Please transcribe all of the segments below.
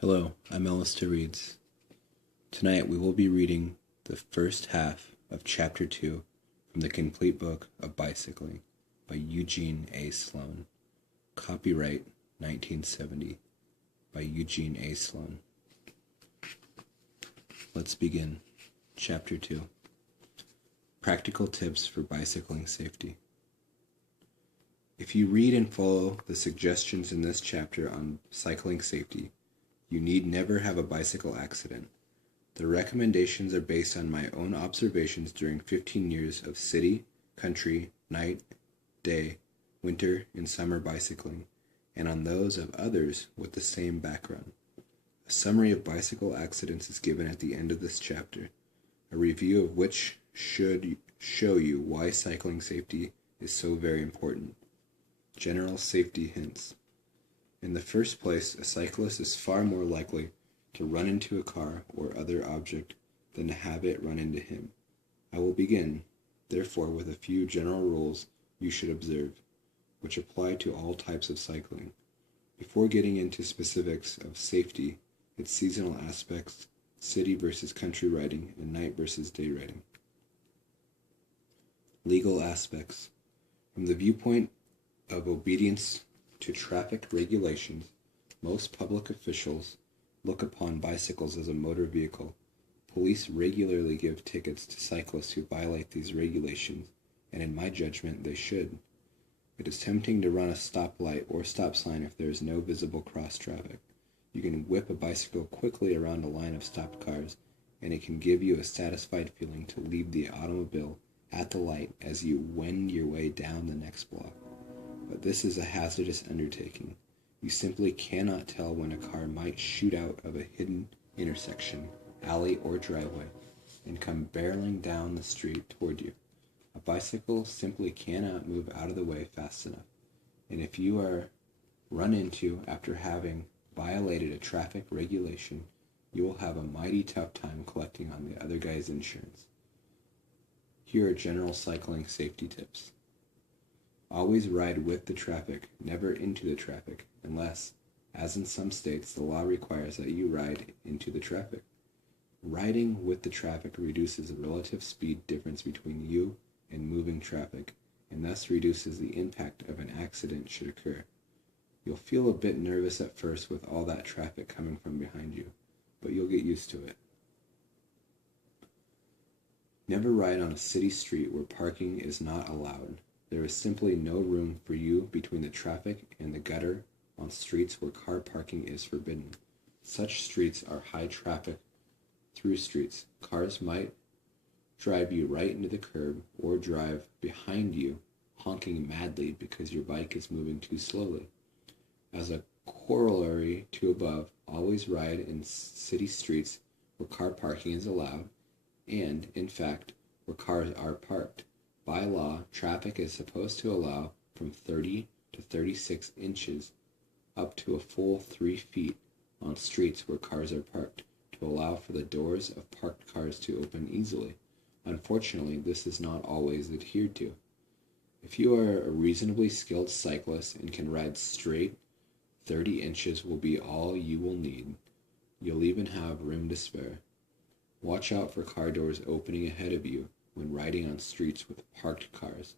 Hello, I'm AlistairReads. Tonight we will be reading the first half of Chapter 2 from the complete book of Bicycling by Eugene A. Sloan. Copyright 1970 by Eugene A. Sloan. Let's begin. Chapter 2. Practical Tips for Bicycling Safety. If you read and follow the suggestions in this chapter on cycling safety, you need never have a bicycle accident. The recommendations are based on my own observations during 15 years of city, country, night, day, winter, and summer bicycling, and on those of others with the same background. A summary of bicycle accidents is given at the end of this chapter, a review of which should show you why cycling safety is so very important. General safety hints. In the first place, a cyclist is far more likely to run into a car or other object than to have it run into him. I will begin, therefore, with a few general rules you should observe, which apply to all types of cycling. Before getting into specifics of safety, its seasonal aspects, city versus country riding, and night versus day riding. Legal aspects. From the viewpoint of obedience to traffic regulations, most public officials look upon bicycles as a motor vehicle. Police regularly give tickets to cyclists who violate these regulations, and in my judgment, they should. It is tempting to run a stoplight or stop sign if there is no visible cross traffic. You can whip a bicycle quickly around a line of stopped cars, and it can give you a satisfied feeling to leave the automobile at the light as you wend your way down the next block. But this is a hazardous undertaking. You simply cannot tell when a car might shoot out of a hidden intersection, alley, or driveway and come barreling down the street toward you. A bicycle simply cannot move out of the way fast enough, and if you are run into after having violated a traffic regulation, you will have a mighty tough time collecting on the other guy's insurance. Here are general cycling safety tips. Always ride with the traffic, never into the traffic, unless, as in some states, the law requires that you ride into the traffic. Riding with the traffic reduces the relative speed difference between you and moving traffic, and thus reduces the impact of an accident should occur. You'll feel a bit nervous at first with all that traffic coming from behind you, but you'll get used to it. Never ride on a city street where parking is not allowed. There is simply no room for you between the traffic and the gutter on streets where car parking is forbidden. Such streets are high traffic through streets. Cars might drive you right into the curb or drive behind you, honking madly because your bike is moving too slowly. As a corollary to above, always ride in city streets where car parking is allowed and, in fact, where cars are parked. By law, traffic is supposed to allow from 30 to 36 inches up to a full 3 feet on streets where cars are parked to allow for the doors of parked cars to open easily. Unfortunately, this is not always adhered to. If you are a reasonably skilled cyclist and can ride straight, 30 inches will be all you will need. You'll even have room to spare. Watch out for car doors opening ahead of you when riding on streets with parked cars.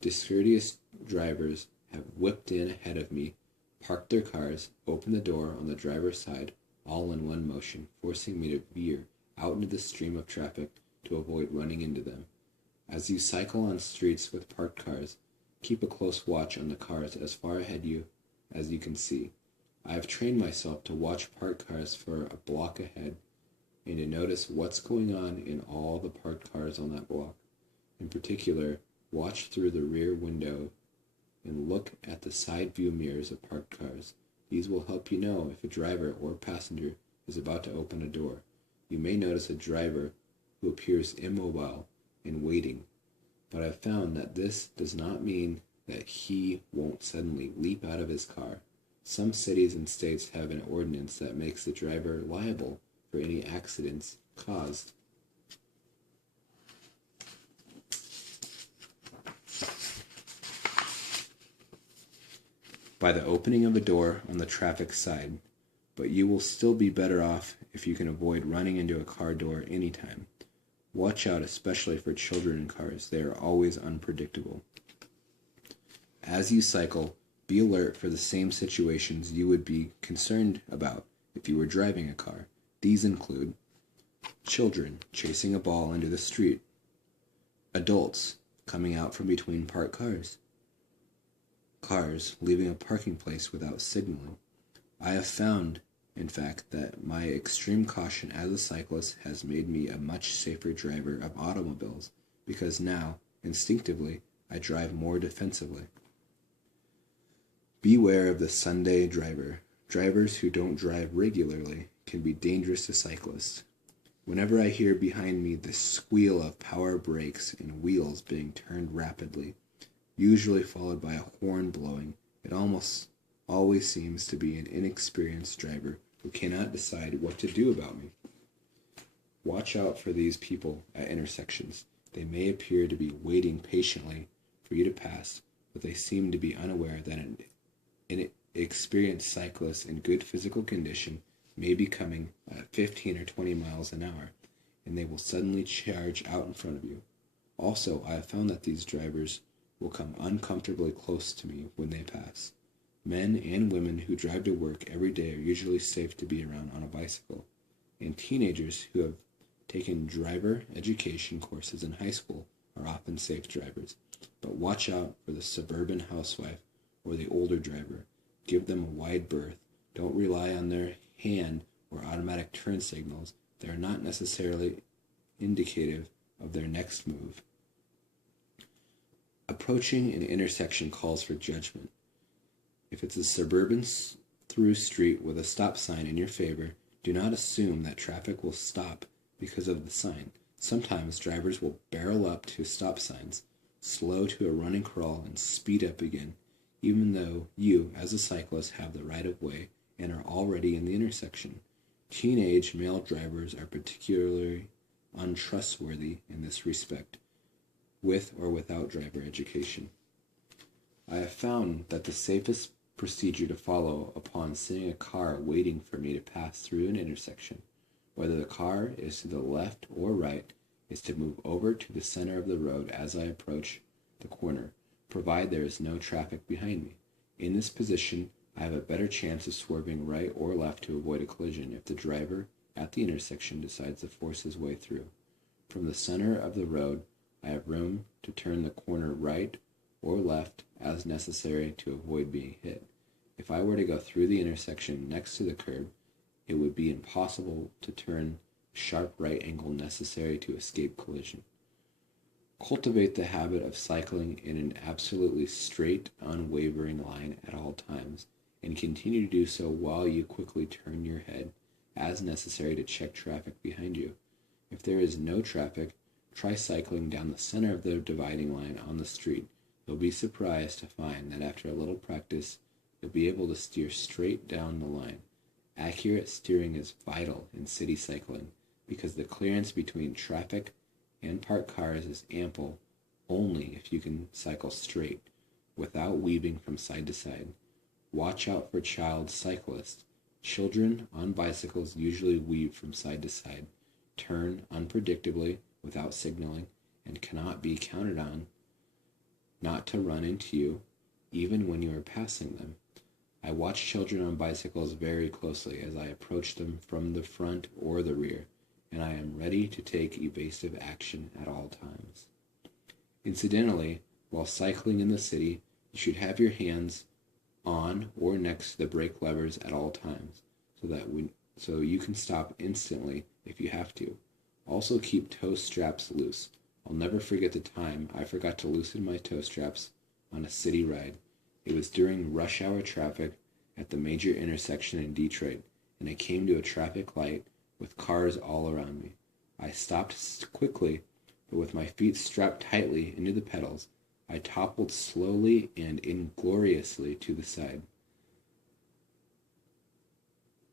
Discourteous drivers have whipped in ahead of me, parked their cars, opened the door on the driver's side, all in one motion, forcing me to veer out into the stream of traffic to avoid running into them. As you cycle on streets with parked cars, keep a close watch on the cars as far ahead you as you can see. I have trained myself to watch parked cars for a block ahead, and to notice what's going on in all the parked cars on that block. In particular, watch through the rear window and look at the side view mirrors of parked cars. These will help you know if a driver or passenger is about to open a door. You may notice a driver who appears immobile and waiting, but I've found that this does not mean that he won't suddenly leap out of his car. Some cities and states have an ordinance that makes the driver liable for any accidents caused by the opening of a door on the traffic side. but you will still be better off if you can avoid running into a car door anytime. Watch out especially for children in cars. They are always unpredictable. As you cycle, be alert for the same situations you would be concerned about if you were driving a car. These include children chasing a ball into the street, adults coming out from between parked cars, cars leaving a parking place without signaling. I have found, in fact, that my extreme caution as a cyclist has made me a much safer driver of automobiles because now, instinctively, I drive more defensively. Beware of the Sunday driver. Drivers who don't drive regularly can be dangerous to cyclists. Whenever I hear behind me the squeal of power brakes and wheels being turned rapidly, usually followed by a horn blowing, it almost always seems to be an inexperienced driver who cannot decide what to do about me. Watch out for these people at intersections. They may appear to be waiting patiently for you to pass, but they seem to be unaware that an experienced cyclist in good physical condition may be coming at 15 or 20 miles an hour, and they will suddenly charge out in front of you. Also, I have found that these drivers will come uncomfortably close to me when they pass. Men and women who drive to work every day are usually safe to be around on a bicycle, and teenagers who have taken driver education courses in high school are often safe drivers. But watch out for the suburban housewife or the older driver. Give them a wide berth. Don't rely on their hand or automatic turn signals. They are not necessarily indicative of their next move. Approaching an intersection calls for judgment. If it's a suburban through street with a stop sign in your favor, do not assume that traffic will stop because of the sign. Sometimes drivers will barrel up to stop signs, slow to a running crawl, and speed up again, even though you, as a cyclist, have the right of way and are already in the intersection. Teenage male drivers are particularly untrustworthy in this respect, with or without driver education. I have found that the safest procedure to follow upon seeing a car waiting for me to pass through an intersection, whether the car is to the left or right, is to move over to the center of the road as I approach the corner, provided there is no traffic behind me. In this position, I have a better chance of swerving right or left to avoid a collision if the driver at the intersection decides to force his way through. From the center of the road, I have room to turn the corner right or left as necessary to avoid being hit. If I were to go through the intersection next to the curb, it would be impossible to turn the sharp right angle necessary to escape collision. Cultivate the habit of cycling in an absolutely straight, unwavering line at all times, and continue to do so while you quickly turn your head as necessary to check traffic behind you. If there is no traffic, try cycling down the center of the dividing line on the street. You'll be surprised to find that after a little practice, you'll be able to steer straight down the line. Accurate steering is vital in city cycling because the clearance between traffic and parked cars is ample only if you can cycle straight, without weaving from side to side. Watch out for child cyclists. Children on bicycles usually weave from side to side, turn unpredictably without signaling, and cannot be counted on not to run into you, even when you are passing them. I watch children on bicycles very closely as I approach them from the front or the rear, and I am ready to take evasive action at all times. Incidentally, while cycling in the city, you should have your hands on or next to the brake levers at all times, so you can stop instantly if you have to. Also keep toe straps loose. I'll never forget the time I forgot to loosen my toe straps on a city ride. It was during rush hour traffic at the major intersection in Detroit, and I came to a traffic light with cars all around me. I stopped quickly, but with my feet strapped tightly into the pedals, I toppled slowly and ingloriously to the side.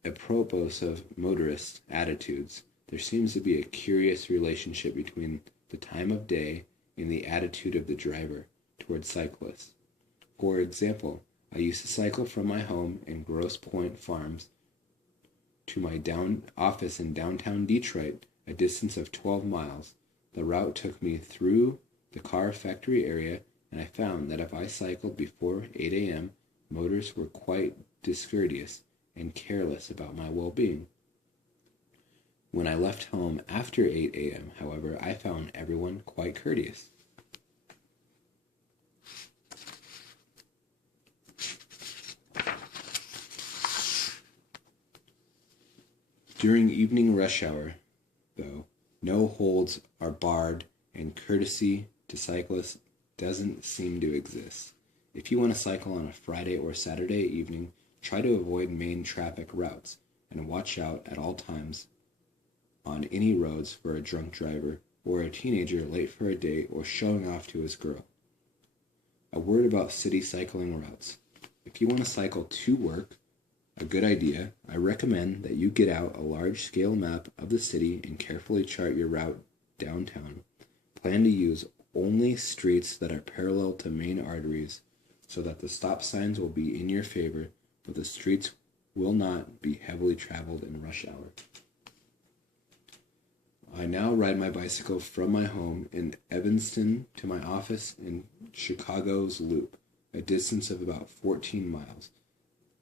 Apropos of motorist attitudes, there seems to be a curious relationship between the time of day and the attitude of the driver toward cyclists. For example, I used to cycle from my home in Grosse Pointe Farms to my office in downtown Detroit, a distance of 12 miles. The route took me through the car factory area, and I found that if I cycled before 8 a.m., motorists were quite discourteous and careless about my well-being. When I left home after 8 a.m., however, I found everyone quite courteous. During evening rush hour, though, no holds are barred and courtesy to cyclists doesn't seem to exist. If you want to cycle on a Friday or Saturday evening, try to avoid main traffic routes and watch out at all times on any roads for a drunk driver or a teenager late for a date or showing off to his girl. A word about city cycling routes. If you want to cycle to work, a good idea, I recommend that you get out a large-scale map of the city and carefully chart your route downtown. Plan to use only streets that are parallel to main arteries so that the stop signs will be in your favor, but the streets will not be heavily traveled in rush hour. I now ride my bicycle from my home in Evanston to my office in Chicago's Loop, a distance of about 14 miles.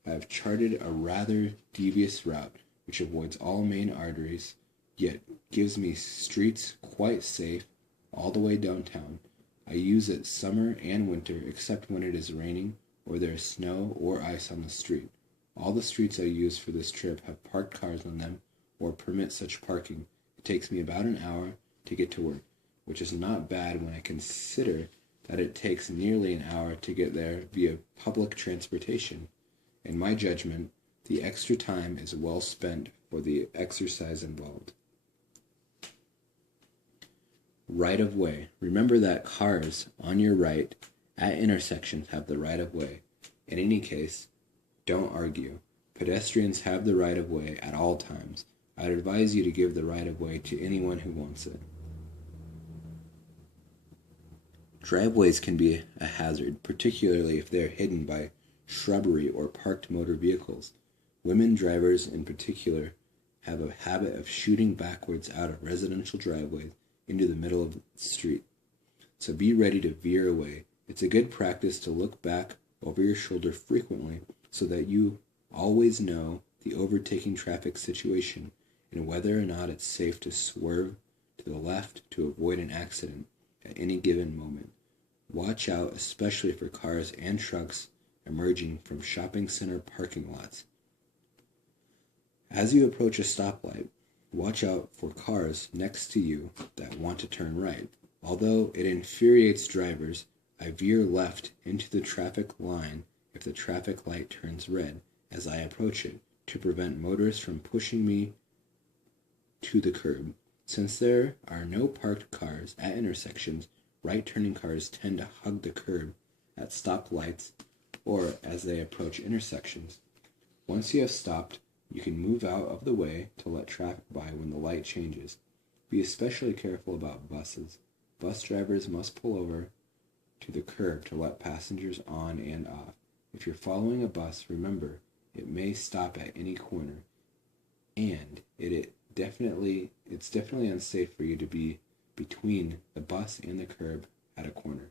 I have charted a rather devious route, which avoids all main arteries, yet gives me streets quite safe all the way downtown. I use it summer and winter, except when it is raining or there is snow or ice on the street. All the streets I use for this trip have parked cars on them or permit such parking. It takes me about an hour to get to work, which is not bad when I consider that it takes nearly an hour to get there via public transportation. In my judgment, the extra time is well spent for the exercise involved. Right of way. Remember that cars on your right at intersections have the right of way. In any case, don't argue. Pedestrians have the right of way at all times. I'd advise you to give the right of way to anyone who wants it. Driveways can be a hazard, particularly if they are hidden by shrubbery or parked motor vehicles. Women drivers in particular have a habit of shooting backwards out of residential driveways into the middle of the street. So be ready to veer away. It's a good practice to look back over your shoulder frequently so that you always know the overtaking traffic situation and whether or not it's safe to swerve to the left to avoid an accident at any given moment. Watch out especially for cars and trucks emerging from shopping center parking lots. As you approach a stoplight, watch out for cars next to you that want to turn right. Although it infuriates drivers, I veer left into the traffic line if the traffic light turns red as I approach it to prevent motorists from pushing me to the curb. Since there are no parked cars at intersections, right-turning cars tend to hug the curb at stoplights or as they approach intersections. Once you have stopped, you can move out of the way to let traffic by when the light changes. Be especially careful about buses. Bus drivers must pull over to the curb to let passengers on and off. If you're following a bus, remember, it may stop at any corner, and it's definitely unsafe for you to be between the bus and the curb at a corner.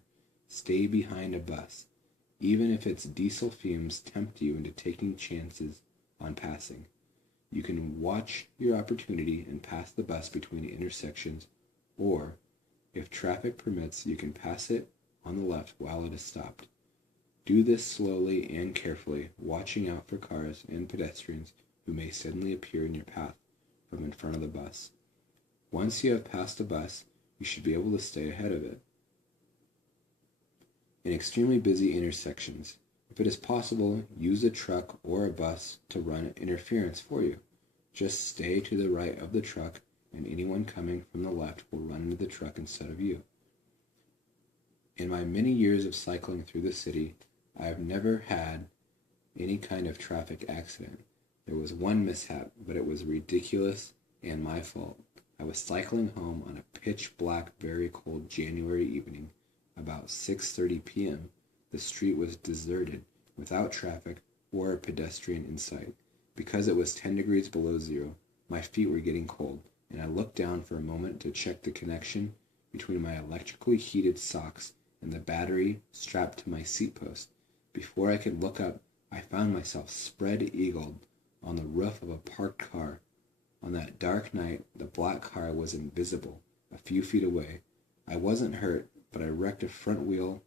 Stay behind a bus, even if its diesel fumes tempt you into taking chances on passing. You can watch your opportunity and pass the bus between intersections, or, if traffic permits, you can pass it on the left while it is stopped. Do this slowly and carefully, watching out for cars and pedestrians who may suddenly appear in your path from in front of the bus. Once you have passed a bus, you should be able to stay ahead of it. In extremely busy intersections, if it is possible, use a truck or a bus to run interference for you. Just stay to the right of the truck, and anyone coming from the left will run into the truck instead of you. In my many years of cycling through the city, I have never had any kind of traffic accident. There was one mishap, but it was ridiculous and my fault. I was cycling home on a pitch-black, very cold January evening. About 6:30 p.m., the street was deserted, without traffic or a pedestrian in sight. Because it was 10 degrees below zero, my feet were getting cold, and I looked down for a moment to check the connection between my electrically heated socks and the battery strapped to my seat post. Before I could look up, I found myself spread-eagled on the roof of a parked car. On that dark night, the black car was invisible, a few feet away. I wasn't hurt, but I wrecked a front wheel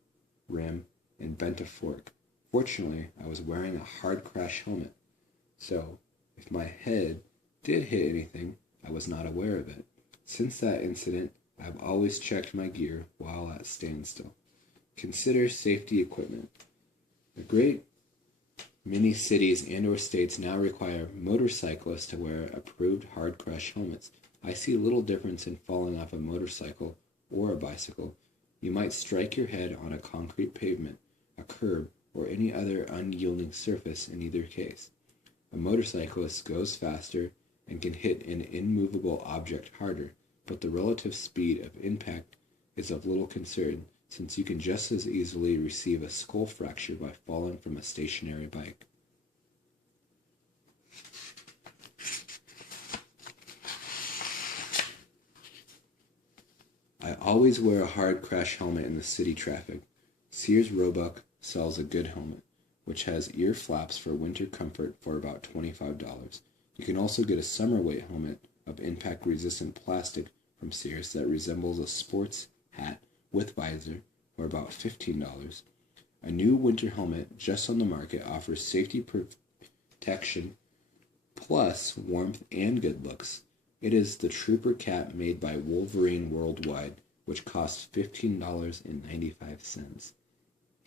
rim and bent a fork. Fortunately, I was wearing a hard crash helmet, so if my head did hit anything, I was not aware of it. Since that incident, I've always checked my gear while at standstill. Consider safety equipment. A great many cities and or states now require motorcyclists to wear approved hard crash helmets. I see little difference in falling off a motorcycle or a bicycle. You might strike your head on a concrete pavement, a curb, or any other unyielding surface in either case. A motorcyclist goes faster and can hit an immovable object harder, but the relative speed of impact is of little concern, since you can just as easily receive a skull fracture by falling from a stationary bike. I always wear a hard crash helmet in the city traffic. Sears Roebuck sells a good helmet, which has ear flaps for winter comfort for about $25. You can also get a summer weight helmet of impact-resistant plastic from Sears that resembles a sports hat with visor for about $15. A new winter helmet just on the market offers safety protection plus warmth and good looks. It is the Trooper Cap made by Wolverine Worldwide, which costs $15.95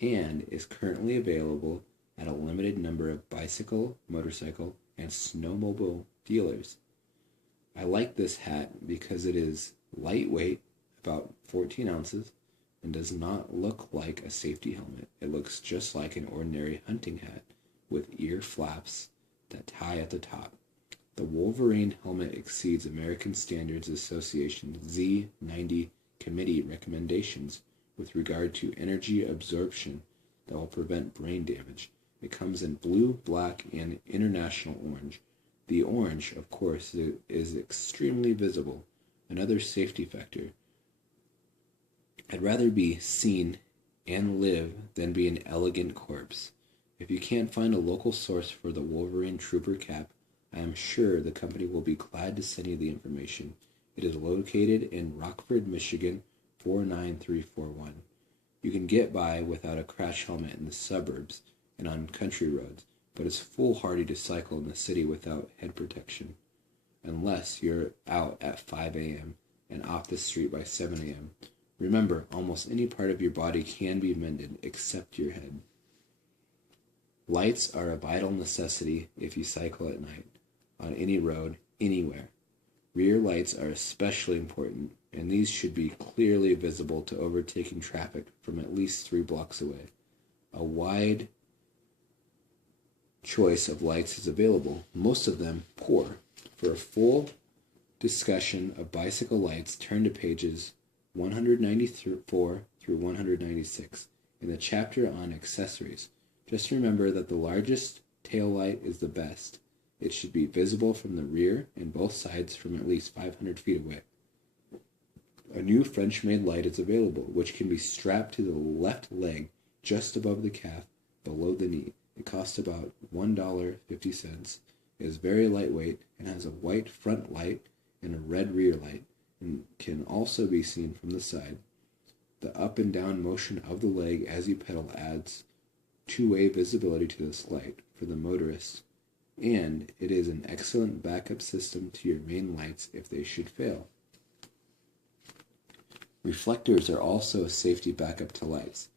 and is currently available at a limited number of bicycle, motorcycle, and snowmobile dealers. I like this hat because it is lightweight, about 14 ounces, and does not look like a safety helmet. It looks just like an ordinary hunting hat with ear flaps that tie at the top. The Wolverine helmet exceeds American Standards Association Z90 committee recommendations with regard to energy absorption that will prevent brain damage. It comes in blue, black, and international orange. The orange, of course, is extremely visible, another safety factor. I'd rather be seen and live than be an elegant corpse. If you can't find a local source for the Wolverine Trooper Cap, I am sure the company will be glad to send you the information. It is located in Rockford, Michigan, 49341. You can get by without a crash helmet in the suburbs and on country roads, but it's foolhardy to cycle in the city without head protection, unless you're out at 5 a.m. and off the street by 7 a.m. Remember, almost any part of your body can be mended except your head. Lights are a vital necessity if you cycle at night, on any road, anywhere. Rear lights are especially important, and these should be clearly visible to overtaking traffic from at least 3 blocks away. A wide choice of lights is available, most of them poor. For a full discussion of bicycle lights, turn to pages 194 through 196 in the chapter on accessories. Just remember that the largest tail light is the best. It should be visible from the rear and both sides from at least 500 feet away. A new French-made light is available, which can be strapped to the left leg just above the calf, below the knee. It costs about $1.50. It is very lightweight and has a white front light and a red rear light, and can also be seen from the side. The up and down motion of the leg as you pedal adds two-way visibility to this light for the motorist, and it is an excellent backup system to your main lights if they should fail. Reflectors are also a safety backup to lights.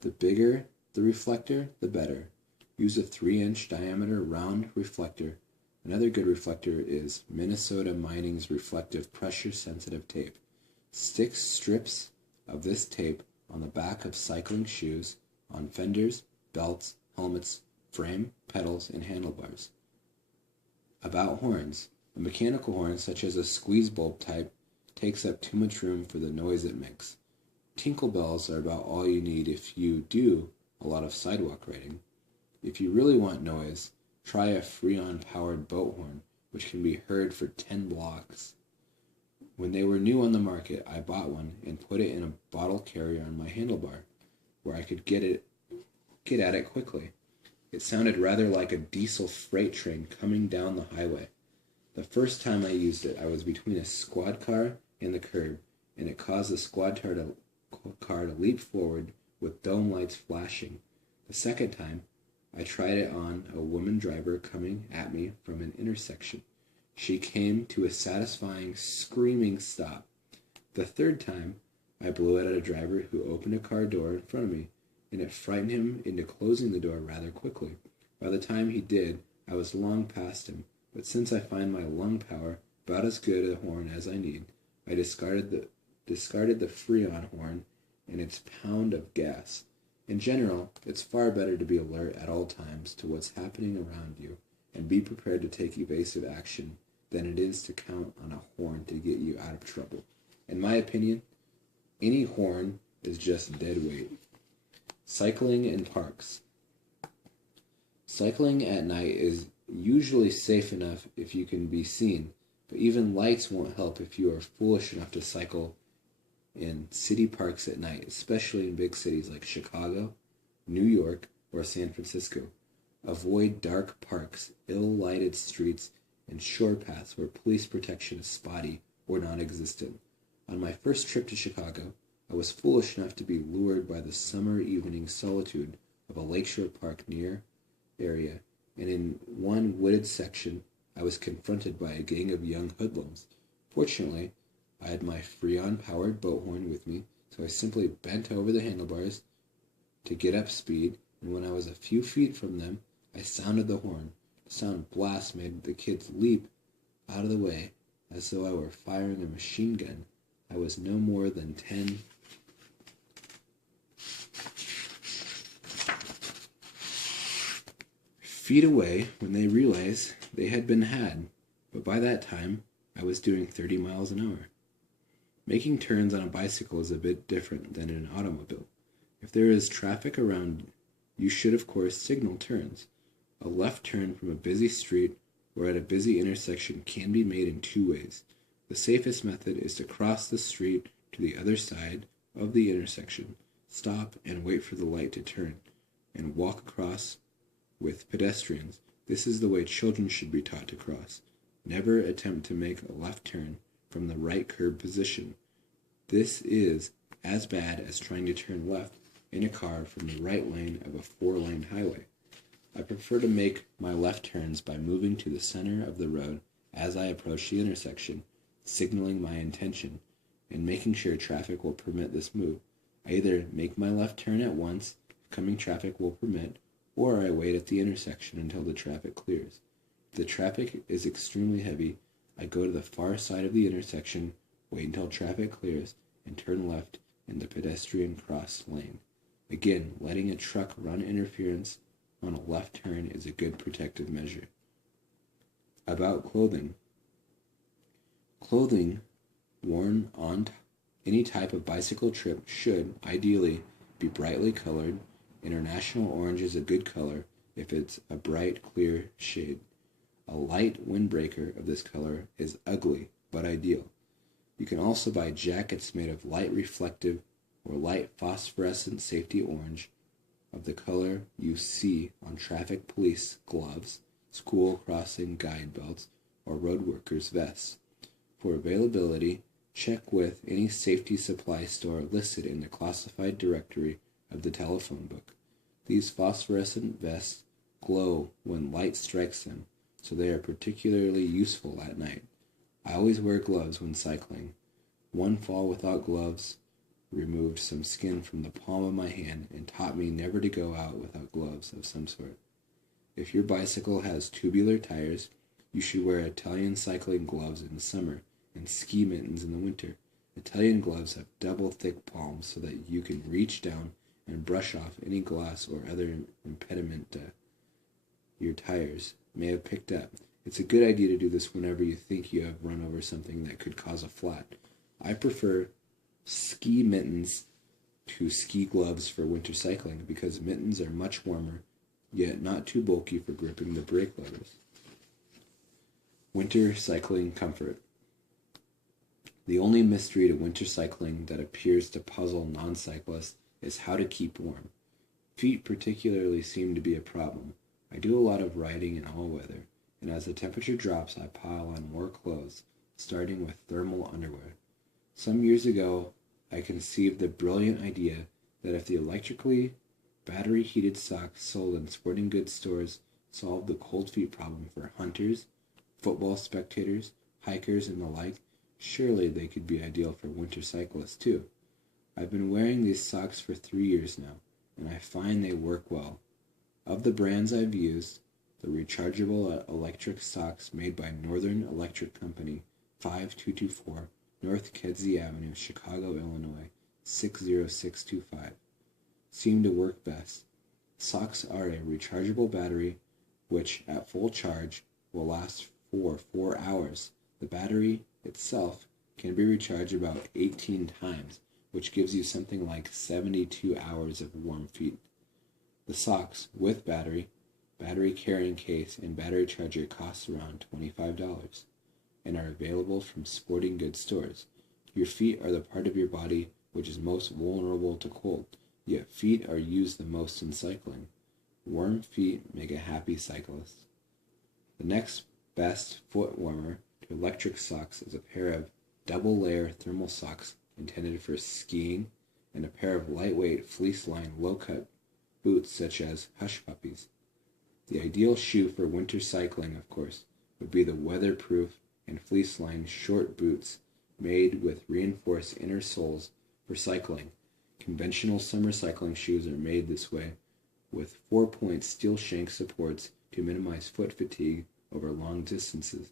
The bigger the reflector, the better. Use a 3-inch diameter round reflector. Another good reflector is Minnesota Mining's reflective pressure-sensitive tape. Stick strips of this tape on the back of cycling shoes, on fenders, belts, helmets, frame, pedals, and handlebars. About horns. A mechanical horn, such as a squeeze bulb type, takes up too much room for the noise it makes. Tinkle bells are about all you need if you do a lot of sidewalk riding. If you really want noise, Try a Freon-powered boat horn, which can be heard for 10 blocks. When they were new on the market, I bought one and put it in a bottle carrier on my handlebar, where I could get at it quickly. It sounded rather like a diesel freight train coming down the highway. The first time I used it, I was between a squad car and the curb, and it caused the squad car to leap forward with dome lights flashing. The second time, I tried it on a woman driver coming at me from an intersection. She came to a satisfying, screaming stop. The third time, I blew it at a driver who opened a car door in front of me, and it frightened him into closing the door rather quickly. By the time he did, I was long past him, but since I find my lung power about as good a horn as I need, I discarded the Freon horn and its pound of gas. In general, it's far better to be alert at all times to what's happening around you and be prepared to take evasive action than it is to count on a horn to get you out of trouble. In my opinion, any horn is just dead weight. Cycling in parks. Cycling at night is usually safe enough if you can be seen, but even lights won't help if you are foolish enough to cycle in city parks at night, especially in big cities like Chicago, New York, or San Francisco. Avoid dark parks, ill-lighted streets, and shore paths where police protection is spotty or non-existent. On my first trip to Chicago, I was foolish enough to be lured by the summer evening solitude of a lakeshore park near area, and in one wooded section, I was confronted by a gang of young hoodlums. Fortunately, I had my Freon-powered boat horn with me, so I simply bent over the handlebars to get up speed, and when I was a few feet from them, I sounded the horn. The sound blast made the kids leap out of the way, as though I were firing a machine gun. I was no more than 10 feet away when they realized they had been had, but by that time, I was doing 30 miles an hour. Making turns on a bicycle is a bit different than in an automobile. If there is traffic around, you should of course signal turns. A left turn from a busy street or at a busy intersection can be made in two ways. The safest method is to cross the street to the other side of the intersection, stop and wait for the light to turn, and walk across with pedestrians. This is the way children should be taught to cross. Never attempt to make a left turn from the right curb position. This is as bad as trying to turn left in a car from the right lane of a 4-lane highway. I prefer to make my left turns by moving to the center of the road as I approach the intersection, signaling my intention, and making sure traffic will permit this move. I either make my left turn at once, if coming traffic will permit, or I wait at the intersection until the traffic clears. If the traffic is extremely heavy, I go to the far side of the intersection, wait until traffic clears, and turn left in the pedestrian cross lane. Again, letting a truck run interference on a left turn is a good protective measure. About clothing. Clothing worn on any type of bicycle trip should, ideally, be brightly colored. International orange is a good color if it's a bright, clear shade. A light windbreaker of this color is ugly, but ideal. You can also buy jackets made of light reflective or light phosphorescent safety orange of the color you see on traffic police gloves, school crossing guide belts, or road workers' vests. For availability, check with any safety supply store listed in the classified directory of the telephone book. These phosphorescent vests glow when light strikes them, so they are particularly useful at night. I always wear gloves when cycling. One fall without gloves removed some skin from the palm of my hand and taught me never to go out without gloves of some sort. If your bicycle has tubular tires, you should wear Italian cycling gloves in the summer and ski mittens in the winter. Italian gloves have double thick palms so that you can reach down and brush off any glass or other impediment your tires may have picked up. It's a good idea to do this whenever you think you have run over something that could cause a flat. I prefer ski mittens to ski gloves for winter cycling because mittens are much warmer yet not too bulky for gripping the brake levers. Winter cycling comfort. The only mystery to winter cycling that appears to puzzle non-cyclists is how to keep warm. Feet particularly seem to be a problem. I do a lot of riding in all weather, and as the temperature drops, I pile on more clothes, starting with thermal underwear. Some years ago, I conceived the brilliant idea that if the electrically battery-heated socks sold in sporting goods stores solved the cold feet problem for hunters, football spectators, hikers, and the like, surely they could be ideal for winter cyclists too. I've been wearing these socks for 3 years now, and I find they work well. Of the brands I've used, the rechargeable electric socks made by Northern Electric Company, 5224 North Kedzie Avenue, Chicago, Illinois, 60625, seem to work best. Socks are a rechargeable battery, which at full charge will last for 4 hours. The battery itself can be recharged about 18 times, which gives you something like 72 hours of warm feet. The socks, with battery carrying case, and battery charger cost around $25 and are available from sporting goods stores. Your feet are the part of your body which is most vulnerable to cold, yet feet are used the most in cycling. Warm feet make a happy cyclist. The next best foot warmer to electric socks is a pair of double-layer thermal socks intended for skiing and a pair of lightweight fleece-lined low-cut boots such as Hush Puppies. The ideal shoe for winter cycling, of course, would be the weatherproof and fleece-lined short boots made with reinforced inner soles for cycling. Conventional summer cycling shoes are made this way with 4-point steel shank supports to minimize foot fatigue over long distances.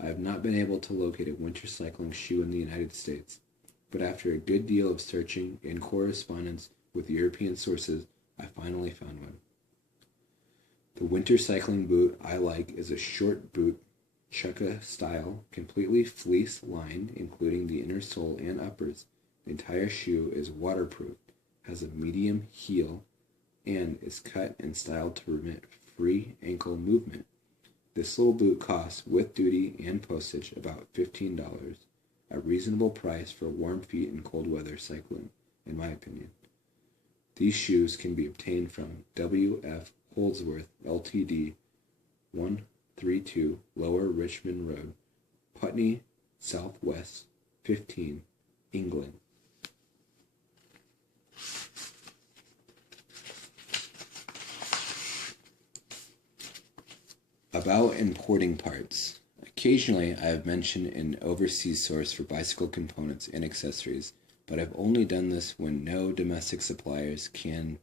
I have not been able to locate a winter cycling shoe in the United States, but after a good deal of searching and correspondence with European sources, I finally found one. The winter cycling boot I like is a short boot, chukka style, completely fleece lined, including the inner sole and uppers. The entire shoe is waterproof, has a medium heel, and is cut and styled to permit free ankle movement. This little boot costs, with duty and postage, about $15, a reasonable price for warm feet in cold weather cycling, in my opinion. These shoes can be obtained from W.F. Holdsworth, Ltd., 132 Lower Richmond Road, Putney, Southwest 15, England. About importing parts. Occasionally, I have mentioned an overseas source for bicycle components and accessories, but I've only done this when no domestic suppliers can't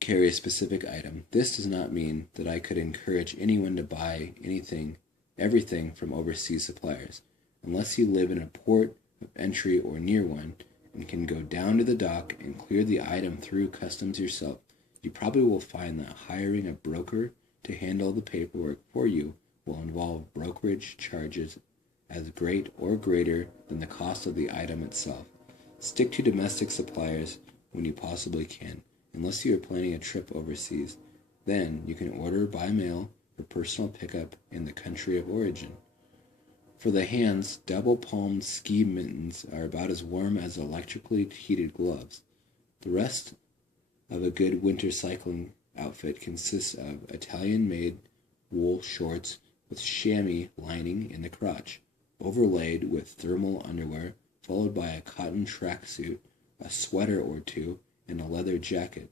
carry a specific item. This does not mean that I could encourage anyone to buy everything from overseas suppliers, unless you live in a port of entry or near one and can go down to the dock and clear the item through customs yourself. You probably will find that hiring a broker to handle the paperwork for you will involve brokerage charges as great or greater than the cost of the item itself. Stick to domestic suppliers when you possibly can, unless you are planning a trip overseas. Then you can order by mail for personal pickup in the country of origin. For the hands, double-palmed ski mittens are about as warm as electrically heated gloves. The rest of a good winter cycling outfit consists of Italian-made wool shorts with chamois lining in the crotch, overlaid with thermal underwear, followed by a cotton tracksuit, a sweater or two, and a leather jacket,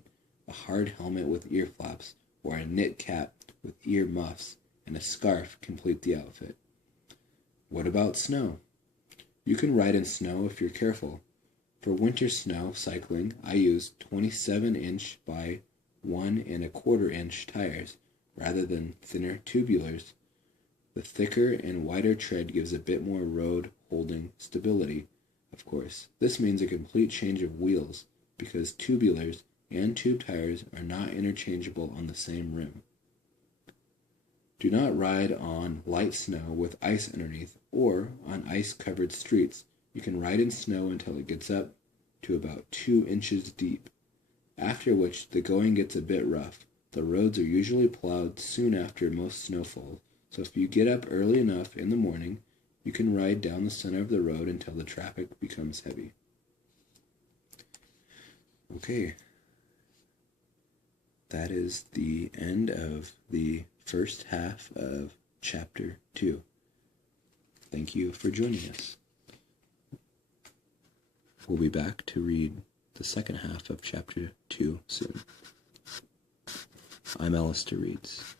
a hard helmet with ear flaps, or a knit cap with ear muffs, and a scarf complete the outfit. What about snow? You can ride in snow if you're careful. For winter snow cycling, I use 27-inch by 1 1/4-inch tires rather than thinner tubulars. The thicker and wider tread gives a bit more road-holding stability, of course. This means a complete change of wheels, because tubulars and tube tires are not interchangeable on the same rim. Do not ride on light snow with ice underneath or on ice-covered streets. You can ride in snow until it gets up to about 2 inches deep, after which the going gets a bit rough. The roads are usually plowed soon after most snowfall, so if you get up early enough in the morning, you can ride down the center of the road until the traffic becomes heavy. Okay, that is the end of the first half of Chapter 2. Thank you for joining us. We'll be back to read the second half of Chapter 2 soon. I'm AlistairReads.